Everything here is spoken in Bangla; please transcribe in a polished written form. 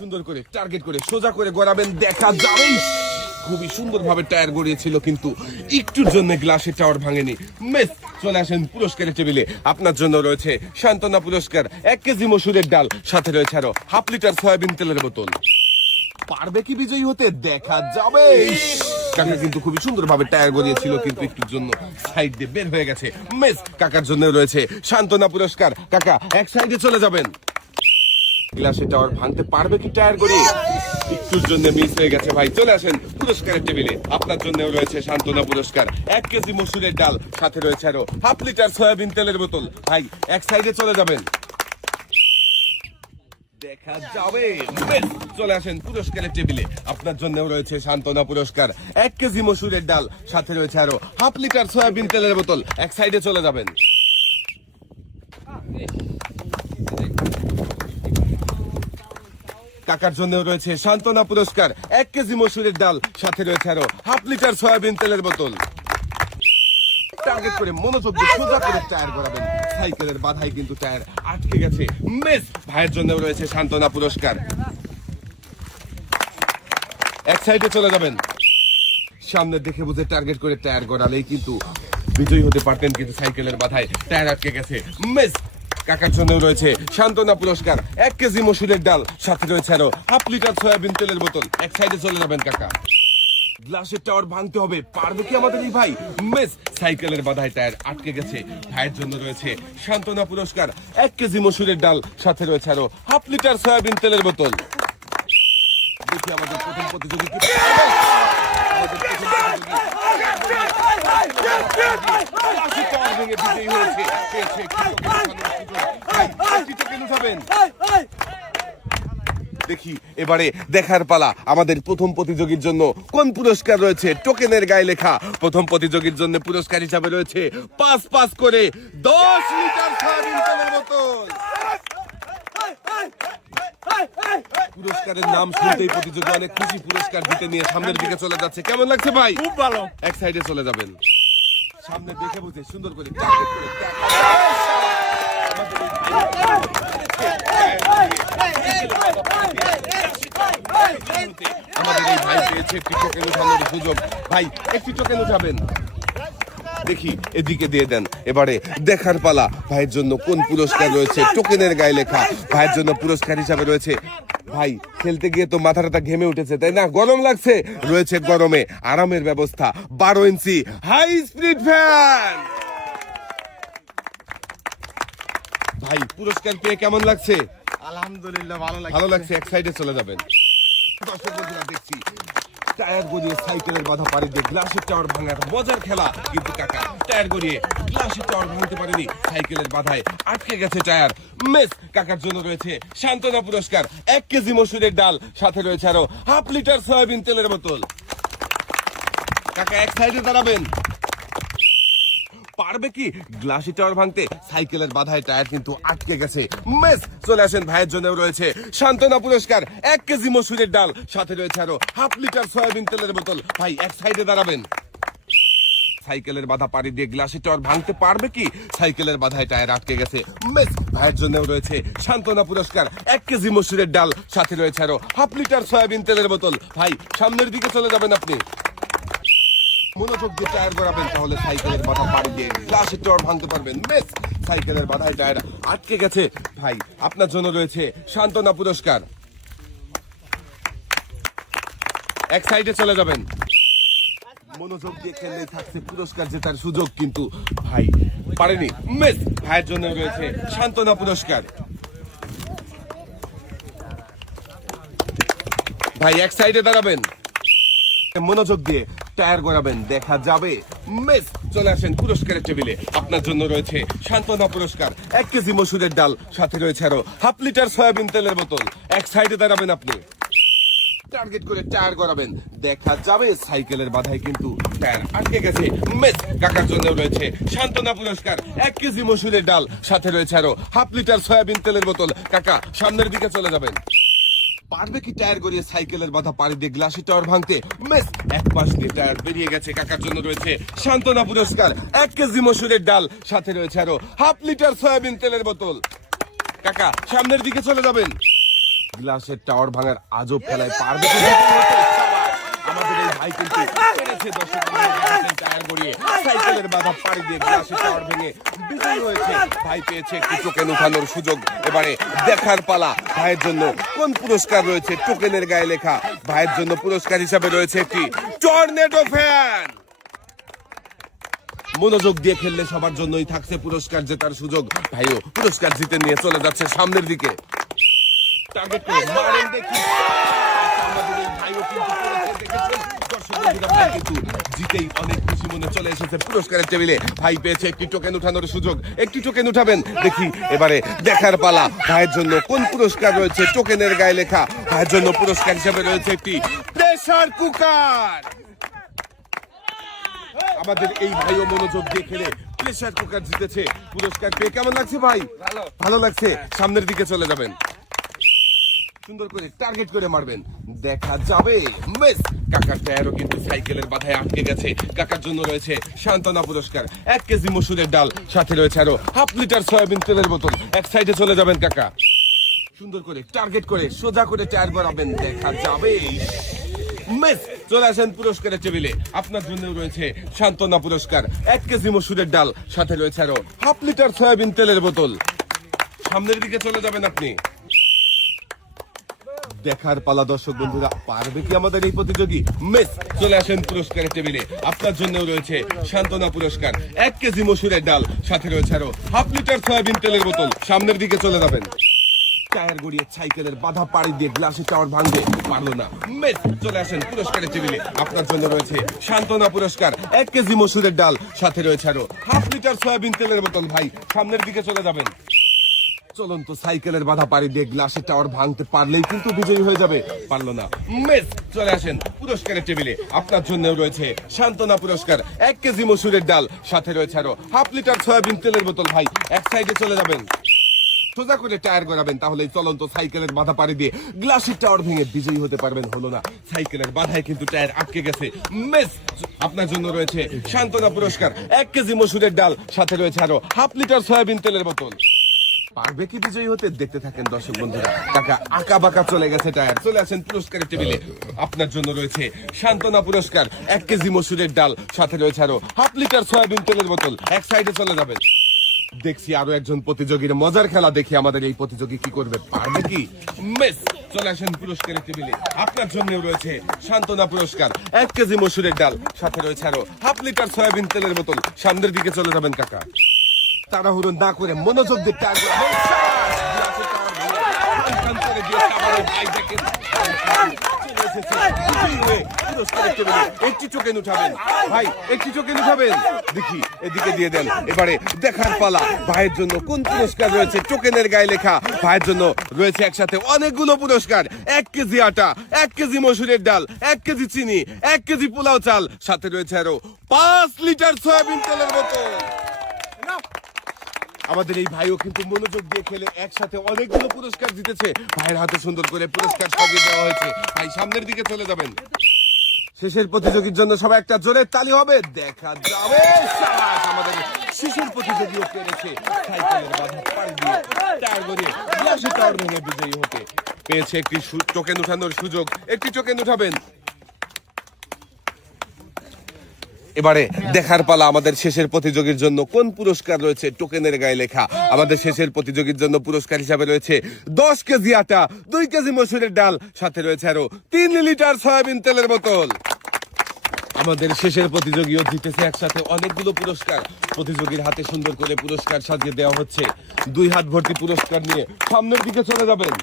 সুন্দর করে টার্গেট করে সোজা করে গড়াবেন, দেখা যাবে। খুবই সুন্দরভাবে টায়ার গড়িয়েছিল, কিন্তু একটুর জন্য গ্লাসের টাওয়ার ভাঙেনি। মিস। চলে আসেন পুরস্কারের টেবিলে। আপনার জন্য রয়েছে সান্ত্বনা পুরস্কার, 1 কেজি মসুরের ডাল, সাথে রয়েছে আরো হাফ লিটার সয়াবিন তেলের বোতল। পারবে কি বিজয়ী হতে, দেখা যাবে। কাকা কিন্তু খুবই সুন্দরভাবে টায়ার গড়িয়েছিল, কিন্তু একটুর জন্য সাইড দিয়ে বের হয়ে গেছে। মিস। কাকার জন্য রয়েছে সান্ত্বনা পুরস্কার। কাকা এক সাইডে চলে যাবেন। গ্লাসের টাওয়ার ভাঙতে পারবে কি টায়ার গড়িয়ে, একটুর জন্য মিস হয়ে গেছে। ভাই চলে আসেন পুরস্কারের টেবিলে। আপনার জন্য রয়েছে সান্ত্বনা পুরস্কার, 1 কেজি মসুরের ডাল, সাথে রয়েছে আরো হাফ লিটার সয়াবিন তেলের বোতল। ভাই এক সাইডে চলে যাবেন, দেখা যাবে। চলে আসেন পুরস্কারের টেবিলে। আপনার জন্য রয়েছে সান্ত্বনা পুরস্কার, 1 কেজি মসুরের ডাল, সাথে রয়েছে আরো হাফ লিটার সয়াবিন তেলের বোতল। এক সাইডে চলে যাবেন। কাকার জন্য রয়েছে সান্ত্বনা পুরস্কার, 1 কেজি মসুরের ডাল, সাথে রয়েছে আরো হাফ লিটার সয়াবিন তেলের বোতল। টার্গেট করে মনোযোগ দিয়ে সোজা করে টায়ার গড়াবেন। সাইকেলের বাধায় কিন্তু টায়ার আটকে গেছে। মিস। ভাইয়ের জন্য রয়েছে সান্ত্বনা পুরস্কার, এক সাইডে চলে যাবেন। সামনে দেখে বুঝে টার্গেট করে টায়ার গড়ালেই কিন্তু বিজয়ী হতে পারতেন, কিন্তু সাইকেলের বাধায় টায়ার আটকে গেছে। মিস। কাকার জন্য রয়েছে সান্ত্বনা পুরস্কার, 1 কেজি মসুরের ডাল, সাথে রয়েছে আরো হাফ লিটার সয়াবিন তেলের বোতল। এক সাইডে চলে যাবেন কাকা। গ্লাসের টাওয়ার ভাঙতে হবে, পারবে কি আমাদের এই ভাই? মিস। সাইকেলের বাধায় টায়ার আটকে গেছে। ভাইয়ের জন্য রয়েছে সান্ত্বনা পুরস্কার, 1 কেজি মসুরের ডাল, সাথে রয়েছে আরো হাফ লিটার সয়াবিন তেলের বোতল। দেখি আমাদের প্রথম প্রতিযোগী কি পারবে। আমাদের প্রথম প্রতিযোগী গ্লাসের টাওয়ার ভেঙে বিজয়ী হয়েছে। পেয়েছে টিটোকেন উঠাবেন। দেখি এবারে দেখার পালা, আমাদের প্রথম প্রতিযোগীর জন্য কোন পুরস্কার রয়েছে। টোকেনের গায়ে লেখা প্রথম প্রতিযোগীর জন্য পুরস্কার হিসাবে রয়েছে 5 করে 10 লিটার সয়াবিন তেলের বোতল। পুরস্কারের নাম শুনতেই প্রতিযোগী অনেক খুশি, পুরস্কার দিতে নিয়ে সামনের দিকে চলে যাচ্ছে। কেমন লাগছে ভাই? খুব ভালো। এক সাইডে চলে যাবেন। সামনে দেখে বুঝে সুন্দর করে আমাদের এই ভাই পেয়েছে একটি টোকেন উঠানোর সুযোগ। ভাই একটি টোকেন উঠাবেন, দেখি এদিকে দিয়ে দেন। এবারে দেখার পালা, ভাইয়ের জন্য কোন পুরস্কার রয়েছে। টোকেনের গায়ে লেখা ভাইয়ের জন্য পুরস্কার হিসাবে রয়েছে, ভাই খেলতে গিয়ে তো মাথাটা ঘেমে উঠেছে তাই না, গরম লাগছে, রয়েছে গরমে আরামের ব্যবস্থা 12 ইঞ্চি হাই স্পিড ফ্যান। ভাই পুরস্কার পেয়ে কেমন লাগছে? আলহামদুলিল্লাহ ভালো লাগছে। এক সাইডে চলে যাবেন। দর্শক বন্ধুরা দেখছি টায়ার গড়িয়ে সাইকেলের বাধা পাড়ি দিয়ে গ্লাসের টাওয়ার ভাঙার মজার খেলা, কিন্তু কাকা টায়ার গড়িয়ে গ্লাসের টাওয়ার ভাঙতে পারেনি, সাইকেলের বাধায় আটকে গেছে টায়ার। মিস। কাকার জন্য রয়েছে সান্ত্বনা পুরস্কার, 1 কেজি মসুরের ডাল, সাথে রয়েছে আরো হাফ লিটার সয়াবিন তেলের বোতল। কাকা এক সাইডে দাঁড়াবেন। পারবে কি গ্লাসি টাওয়ার ভাঙতে, সাইকেলের বাধায় টায়ার কিন্তু আটকে গেছে। মিস। চলে আসেন ভাইয়ের জন্য রয়েছে সান্ত্বনা পুরস্কার, 1 কেজি মসুরের ডাল, সাথে রয়েছে আরো হাফ লিটার সয়াবিন তেলের বোতল। ভাই এক সাইডে দাঁড়াবেন। সাইকেলের বাধা পাড়ি দিয়ে গ্লাসি টাওয়ার ভাঙতে পারবে কি, সাইকেলের বাধায় টায়ার আটকে গেছে। মিস। ভাইয়ের জন্য রয়েছে সান্ত্বনা পুরস্কার, 1 কেজি মসুরের ডাল, সাথে রয়েছে আরো হাফ লিটার সয়াবিন তেলের বোতল। ভাই সামনের দিকে চলে যাবেন আপনি। মনোযোগ দিয়ে টায়ার গড়াবেন, তাহলে সাইকেলের বাধা পাড়ি দিয়ে গ্লাসের টাওয়ার ভাঙতে পারবেন। মিস। সাইকেলের বাধায় টায়ার আটকে গেছে। ভাই আপনার জন্য রয়েছে সান্ত্বনা পুরস্কার, এক সাইডে চলে যাবেন। মনোযোগ দিয়ে খেললেই থাকছে পুরস্কার জেতার সুযোগ, কিন্তু ভাই পারেনি। মিস। ভাইয়ের জন্য রয়েছে সান্ত্বনা পুরস্কার। ভাই এক সাইডে দাঁড়াবেন, মনোযোগ দিয়ে টায়ার গড়াবেন, দেখা যাবে। মিস। চলে আসেন পুরস্কারের টেবিলে। আপনার জন্য রয়েছে সান্ত্বনা পুরস্কার, 1 কেজি মসুরের ডাল, সাথে রয়েছে আরো হাফ লিটার সয়াবিন তেলের বোতল। এক সাইডে দাঁড়াবেন আপনি। টার্গেট করে টায়ার গড়াবেন, দেখা যাবে। সাইকেলের বাধায় কিন্তু টায়ার আটকে গেছে। মিস। কাকার জন্য রয়েছে সান্ত্বনা পুরস্কার, 1 কেজি মসুরের ডাল, সাথে রয়েছে আরো হাফ লিটার সয়াবিন তেলের বোতল। কাকা সামনের দিকে চলে যাবেন। পারবে কি টায়ার গড়িয়ে সাইকেলের বাধা পাড়ি দিয়ে গ্লাসি টাওয়ার ভাঙতে? মিস। এক পাশ দিয়ে টায়ার বেরিয়ে গেছে। কাকার জন্য রয়েছে সান্ত্বনা পুরস্কার, 1 কেজি মসুরের ডাল, সাথে রয়েছে আরো হাফ লিটার সয়াবিন তেলের বোতল। কাকা সামনের দিকে চলে যাবেন। গ্লাসের টাওয়ার ভাঙার আজব খেলায় পারবে তো? আমাদের এই ভাই কিন্তু পেরেছে, দর্শক টায়ার গড়িয়ে সাইকেলের বাধা পাড়ি দিয়ে গ্লাসের টাওয়ার ভেঙে বিজয়ী হয়েছে। ভাই পেয়েছে একটি টোকেন উঠানোর সুযোগ। এবারে দেখার পালা ভাইয়ের জন্য কোন পুরস্কার রয়েছে। টোকেনের গায়ে লেখা ভাইয়ের জন্য পুরস্কার হিসাবে রয়েছে একটি টর্নেডো ফ্যান। মনোযোগ দিয়ে খেললে সবার জন্যই থাকছে পুরস্কার জেতার সুযোগ। ভাইও পুরস্কার জিতে নিয়ে চলে যাচ্ছে সামনের দিকে। টার্গেট করে মারেন দেখি। আমাদের এই ভাইও কিন্তু করেছে, দেখেছেন দর্শক বন্ধুরা, কিন্তু জিতেই অনেক খুশি মনে চলে এসেছে পুরস্কারের টেবিলে। ভাই পেয়েছে একটি টোকেন উঠানোর সুযোগ। একটি টোকেন উঠাবেন দেখি। এবারে দেখার পালা ভাইয়ের জন্য কোন পুরস্কার রয়েছে। টোকেনের গায়ে লেখা ভাইয়ের জন্য পুরস্কার হিসেবে রয়েছে একটি প্রেসার কুকার। আমাদের এই ভাইও মনোযোগ দিয়ে খেলে প্রেসার কুকার জিতেছে। পুরস্কার পেয়ে কেমন লাগছে ভাই? ভালো লাগছে। সামনের দিকে চলে যাবেন, সুন্দর করে টার্গেট করে মারবেন, দেখা যাবে। মিস। কাকার টায়ারও কিন্তু সাইকেলের বাধায় আটকে গেছে। কাকার জন্য রয়েছে সান্ত্বনা পুরস্কার, 1 কেজি মসুরের ডাল, সাথে রয়েছে আরো 1/2 লিটার সয়াবিন তেলের বোতল। এক সাইডে চলে যাবেন কাকা, সুন্দর করে টার্গেট করে সোজা করে টায়ার গড়াবেন, দেখা যাবে। মিস। চলে আসেন পুরস্কারের টেবিলে। আপনার জন্য রয়েছে সান্ত্বনা পুরস্কার, 1 কেজি মসুরের ডাল, সাথে রয়েছে আরো 1/2 লিটার সয়াবিন তেলের বোতল। সামনের দিকে চলে যাবেন আপনি। দেখার পালা দর্শক বন্ধুরা, পারবে কি আমাদের এই প্রতিযোগী? মিস। চলে আসেন পুরস্কারের টেবিলে। আপনার জন্য রয়েছে সান্ত্বনা পুরস্কার, 1 কেজি মসুরের ডাল, সাথে রয়েছে আরো 1/2 লিটার সয়াবিন তেলের বোতল। সামনের দিকে চলে যাবেন। টায়ার গড়িয়ে সাইকেলের বাধা পাড়ি দিয়ে গ্লাসের টাওয়ার ভাঙতে পারলো না। মিস। চলে আসেন পুরস্কারের টেবিলে। আপনার জন্য রয়েছে সান্ত্বনা পুরস্কার, 1 কেজি মসুরের ডাল, সাথে রয়েছে আরো 1/2 লিটার সয়াবিন তেলের বোতল। ভাই সামনের দিকে চলে যাবেন। চলন্ত সাইকেলের বাধা পাড়ি দিয়ে গ্লাসের টাওয়ার ভাঙতে পারলেই কিন্তু বিজয়ী হয়ে যাবে। পারলো না। মিস। চলে আসেন পুরস্কারের টেবিলে। আপনার জন্য রয়েছে সান্ত্বনা পুরস্কার, 1 কেজি মসুরের ডাল, সাথে রয়েছে আরো 1/2 লিটার সয়াবিন তেলের বোতল। ভাই এক সাইডে চলে যাবেন, সোজা করে টায়ার গড়াবেন, তাহলে চলন্ত সাইকেলের বাধা পাড়ি দিয়ে গ্লাসের টাওয়ার ভেঙে বিজয়ী হতে পারবেন। হলো না, সাইকেলের বাধায় কিন্তু টায়ার আটকে গেছে। মিস। আপনার জন্য রয়েছে সান্ত্বনা পুরস্কার, 1 কেজি মসুরের ডাল, সাথে রয়েছে আরো 1/2 লিটার সয়াবিন তেলের বোতল। পারবে কি বিজয়ী হতে? দেখতে থাকেন দর্শক বন্ধুরা। কাকা আঁকা বাঁকা চলে গেছে টায়ার। চলে আসেন পুরস্কারের টেবিলে। আপনার জন্য রয়েছে সান্ত্বনা পুরস্কার, 1 কেজি মসুরের ডাল, সাথে রয়েছে আরো 1/2 লিটার সয়াবিন তেলের বোতল। এক সাইডে চলে যাবেন। দেখছি আরো একজন প্রতিযোগীর মজার খেলা। দেখি আমাদের এই প্রতিযোগী কি করবে, পারবে কি? মিস। চলে আসেন পুরস্কারের টেবিলে। আপনার জন্য রয়েছে সান্ত্বনা পুরস্কার, 1 কেজি মসুরের ডাল, সাথে রয়েছে আরো 1/2 লিটার সয়াবিন তেলের বোতল। সামনের দিকে চলে যাবেন কাকা। তাড়াহুড়ো না করে মনোযোগ দিয়ে টায়ার গড়াবেন। একটি টোকেন উঠাবেন ভাই, একটি টোকেন উঠাবেন দেখি। এদিকে দিয়ে দেন। এবারে দেখার পালা ভাইয়ের জন্য কোন পুরস্কার রয়েছে। টোকেনের গায়ে লেখা ভাইয়ের জন্য রয়েছে একসাথে অনেকগুলো পুরস্কার। 1 কেজি আটা, 1 কেজি মসুরের ডাল, 1 কেজি চিনি, 1 কেজি পোলাও চাল, সাথে রয়েছে আরো 5 লিটার সয়াবিন তেলের বোতল। আমাদের এই ভাইও কিন্তু মনোযোগ দিয়ে খেলে একসাথে অনেকগুলো পুরস্কার জিতেছে। ভাইয়ের হাতে সুন্দর করে পুরস্কার সাজিয়ে দেওয়া হয়েছে। ভাই সামনের দিকে চলে যাবেন। শেষের প্রতিযোগীর জন্য সবাই একটা জোরে তালি হবে, দেখা যাবে। আমাদের শেষের প্রতিযোগীও পেরেছে সাইকেলের বাধা পাড়ি দিয়ে টায়ার গড়িয়ে গ্লাসের টাওয়ার ভেঙে বিজয়ী হতে পেয়েছে একটি টোকেন উঠানোর সুযোগ। একটি টোকেন উঠাবেন। এবারে দেখার পালা আমাদের শেষের প্রতিযোগীর জন্য কোন পুরস্কার রয়েছে। টোকেনের গায়ে লেখা আমাদের শেষের প্রতিযোগীর জন্য পুরস্কার হিসাবে রয়েছে 10 কেজি আটা, 2 কেজি মসুরের ডাল, সাথে রয়েছে আরো 3 লিটার সয়াবিন তেলের বোতল। আমাদের শেষের প্রতিযোগীও জিতেছে একসাথে অনেকগুলো পুরস্কার। প্রতিযোগীর হাতে সুন্দর করে পুরস্কার সাজিয়ে দেওয়া হচ্ছে। 2 হাত ভর্তি পুরস্কার নিয়ে সামনের দিকে চলে যাবেন।